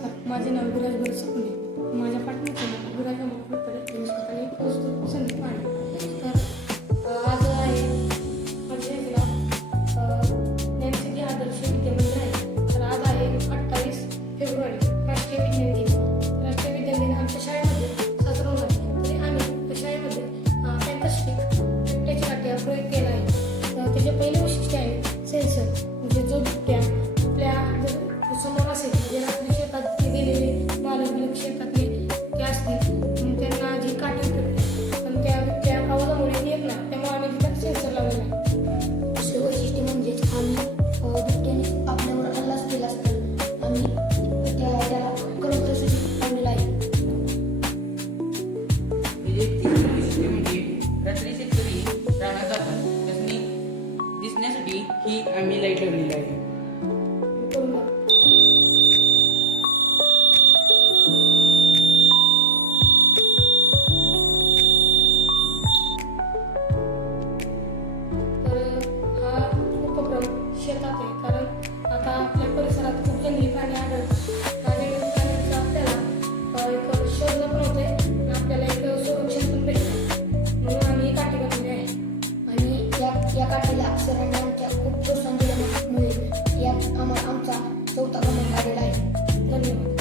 नमस्कार, माझे नाव विराज भरत सकुले. माझ्या पाठीमागचे नाव विराज आणि कौस्तुभ संदीप पांडे. तर आज आहे माझ्या ज्ञानसिद्धी आदर्श विद्या मंदिर आहे. तर आज आहे 28 फेब्रुवारी, राष्ट्रीय विज्ञान दिन. राष्ट्रीय विज्ञान दिन आमच्या शाळेमध्ये साजरा होणार आहे. तरी आम्ही त्या शाळेमध्ये फॅन्टास्टिक बिबट्याची काठी हा प्रयोग केला आहे. तर त्याचे पहिले वैशिष्ट्य आहे सेन्सर, म्हणजे जो बिबट्या आपल्या जर समोर असेल, म्हणजे रात्री शेतात गेलेले मालक शेतातले ते असतील, त्यांना जी काठी भेटते पण त्या आवाजामुळे येत नाही, त्यामुळे आम्ही तिथं सेन्सर लावलेला आहे. दुसरे वैशिष्ट्य म्हणजेच आम्ही बिबट्याने आपल्यावर हल्लाच केला असताना आम्ही त्याला करण्यासाठी लावलेला आहे. तिसरे वैशिष्ट्य म्हणजे रात्री शेतकरी रानात जातात, त्यासनी दिसण्यासाठी ही आम्ही लाईट लावलेली आहे. शेतात आहे, कारण आता आपल्या परिसरात खूप जंगली प्राणी आढळतात. आपल्याला एक शोध पण होते आणि आपल्याला एक संरक्षण पण भेटतं, म्हणून आम्ही काठी बनवली आहे. आणि या काठीला सरांनी आमच्या खूप प्रोत्साहन दिल्यामुळे यात आमचा 4था क्रमांक आलेला आहे. धन्यवाद.